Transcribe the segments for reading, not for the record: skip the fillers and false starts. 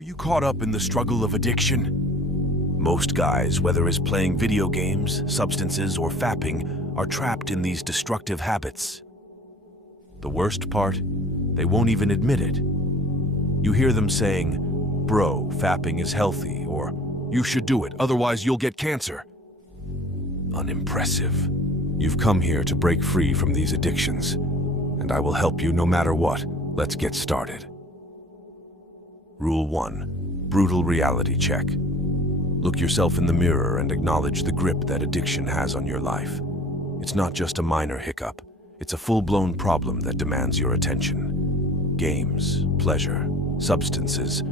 Are you caught up in the struggle of addiction? Most guys, whether it's playing video games, substances, or fapping, are trapped in these destructive habits. The worst part? They won't even admit it. You hear them saying, "Bro, fapping is healthy," or "You should do it, otherwise you'll get cancer." Unimpressive. You've come here to break free from these addictions, and I will help you no matter what. Let's get started. Rule 1. Brutal reality check. Look yourself in the mirror and acknowledge the grip that addiction has on your life. It's not just a minor hiccup. It's a full-blown problem that demands your attention. Games, pleasure, substances,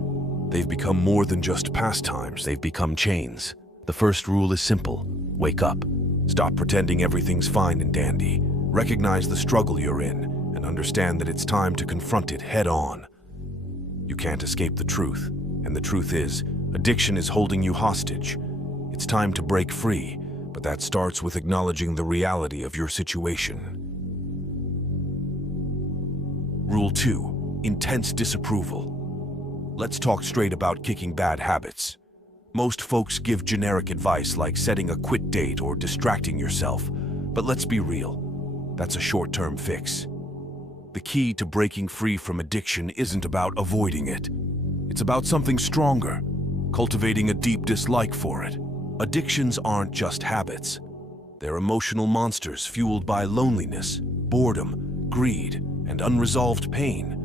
they've become more than just pastimes. They've become chains. The first rule is simple. Wake up. Stop pretending everything's fine and dandy. Recognize the struggle you're in and understand that it's time to confront it head-on. You can't escape the truth, and the truth is, addiction is holding you hostage. It's time to break free, but that starts with acknowledging the reality of your situation. Rule 2. Intense disapproval. Let's talk straight about kicking bad habits. Most folks give generic advice like setting a quit date or distracting yourself, but let's be real. That's a short-term fix. The key to breaking free from addiction isn't about avoiding it. It's about something stronger, cultivating a deep dislike for it. Addictions aren't just habits. They're emotional monsters fueled by loneliness, boredom, greed, and unresolved pain.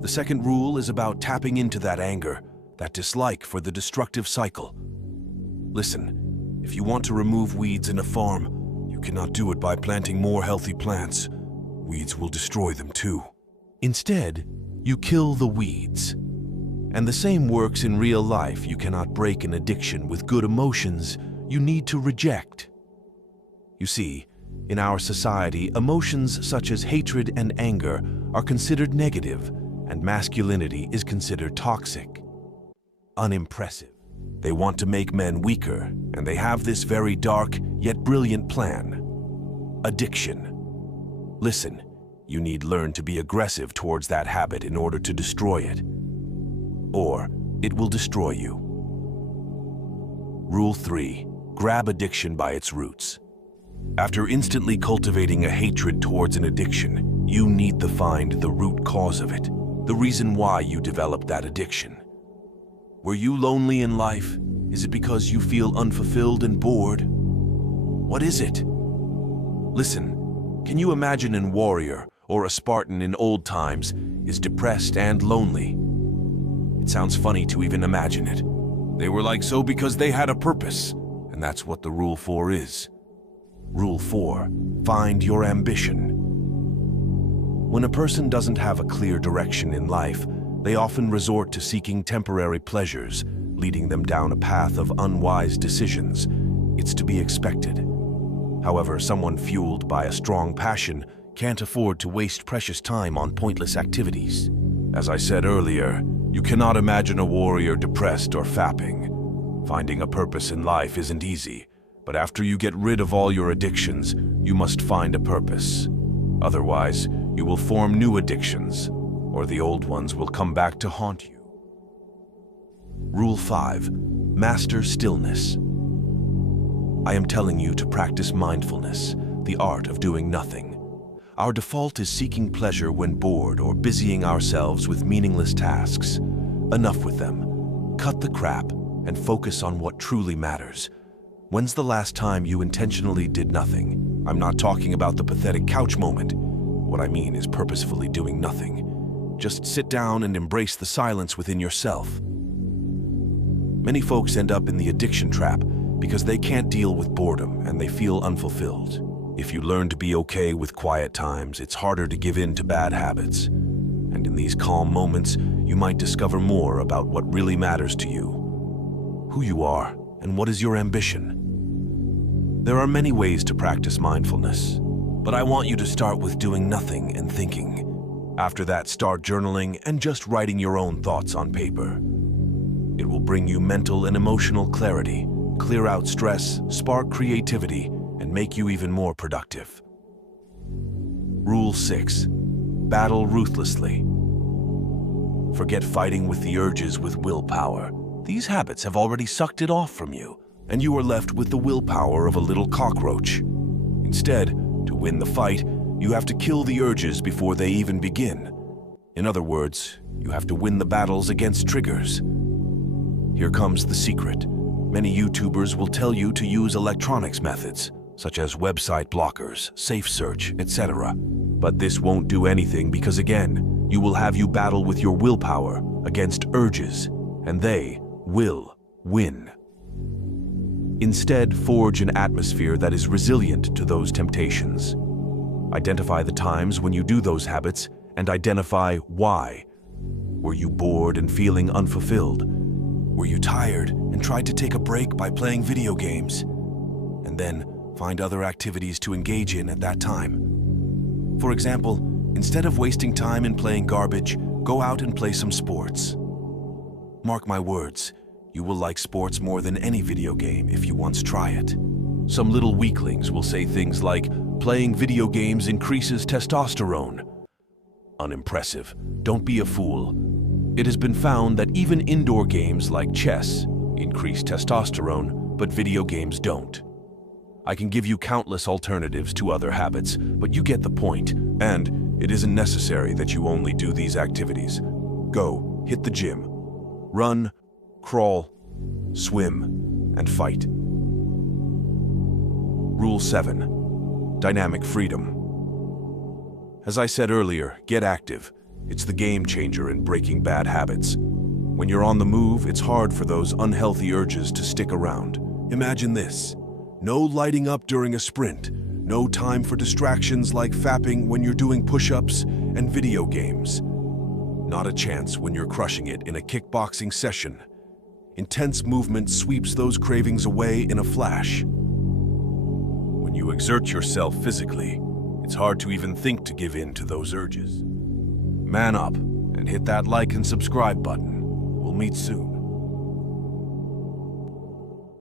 The second rule is about tapping into that anger, that dislike for the destructive cycle. Listen, if you want to remove weeds in a farm, you cannot do it by planting more healthy plants. Weeds will destroy them too. Instead, you kill the weeds. And the same works in real life. You cannot break an addiction with good emotions. You need to reject. You see, in our society, emotions such as hatred and anger are considered negative, and masculinity is considered toxic. Unimpressive. They want to make men weaker, and they have this very dark yet brilliant plan. Addiction. Listen, you need to learn to be aggressive towards that habit in order to destroy it, or it will destroy you. Rule 3. Grab addiction by its roots. After instantly cultivating a hatred towards an addiction, you need to find the root cause of it, the reason why you developed that addiction. Were you lonely in life? Is it because you feel unfulfilled and bored? What is it? Listen, can you imagine a warrior or a Spartan in old times is depressed and lonely? It sounds funny to even imagine it. They were like so because they had a purpose, and that's what the Rule 4 is. Rule 4. Find your ambition. When a person doesn't have a clear direction in life, they often resort to seeking temporary pleasures, leading them down a path of unwise decisions. It's to be expected. However, someone fueled by a strong passion can't afford to waste precious time on pointless activities. As I said earlier, you cannot imagine a warrior depressed or fapping. Finding a purpose in life isn't easy, but after you get rid of all your addictions, you must find a purpose. Otherwise, you will form new addictions, or the old ones will come back to haunt you. Rule 5. Master stillness. I am telling you to practice mindfulness, the art of doing nothing. Our default is seeking pleasure when bored or busying ourselves with meaningless tasks. Enough with them. Cut the crap and focus on what truly matters. When's the last time you intentionally did nothing? I'm not talking about the pathetic couch moment. What I mean is purposefully doing nothing. Just sit down and embrace the silence within yourself. Many folks end up in the addiction trap because they can't deal with boredom and they feel unfulfilled. If you learn to be okay with quiet times, it's harder to give in to bad habits. And in these calm moments, you might discover more about what really matters to you, who you are, and what is your ambition. There are many ways to practice mindfulness, but I want you to start with doing nothing and thinking. After that, start journaling and just writing your own thoughts on paper. It will bring you mental and emotional clarity, clear out stress, spark creativity, and make you even more productive. Rule 6. Battle ruthlessly. Forget fighting with the urges with willpower. These habits have already sucked it off from you, and you are left with the willpower of a little cockroach. Instead, to win the fight, you have to kill the urges before they even begin. In other words, you have to win the battles against triggers. Here comes the secret. Many YouTubers will tell you to use electronics methods, such as website blockers, safe search, etc. But this won't do anything because, again, you will have you battle with your willpower against urges, and they will win. Instead, forge an atmosphere that is resilient to those temptations. Identify the times when you do those habits and identify why. Were you bored and feeling unfulfilled? Were you tired and tried to take a break by playing video games? And then find other activities to engage in at that time. For example, instead of wasting time in playing garbage, go out and play some sports. Mark my words, you will like sports more than any video game if you once try it. Some little weaklings will say things like, playing video games increases testosterone. Unimpressive. Don't be a fool. It has been found that even indoor games like chess increase testosterone, but video games don't. I can give you countless alternatives to other habits, but you get the point, and it isn't necessary that you only do these activities. Go, hit the gym. Run, crawl, swim, and fight. Rule 7. Dynamic freedom. As I said earlier, get active. It's the game changer in breaking bad habits. When you're on the move, it's hard for those unhealthy urges to stick around. Imagine this. No lighting up during a sprint. No time for distractions like fapping when you're doing push-ups and video games. Not a chance when you're crushing it in a kickboxing session. Intense movement sweeps those cravings away in a flash. When you exert yourself physically, it's hard to even think to give in to those urges. Man up and hit that like and subscribe button. We'll meet soon.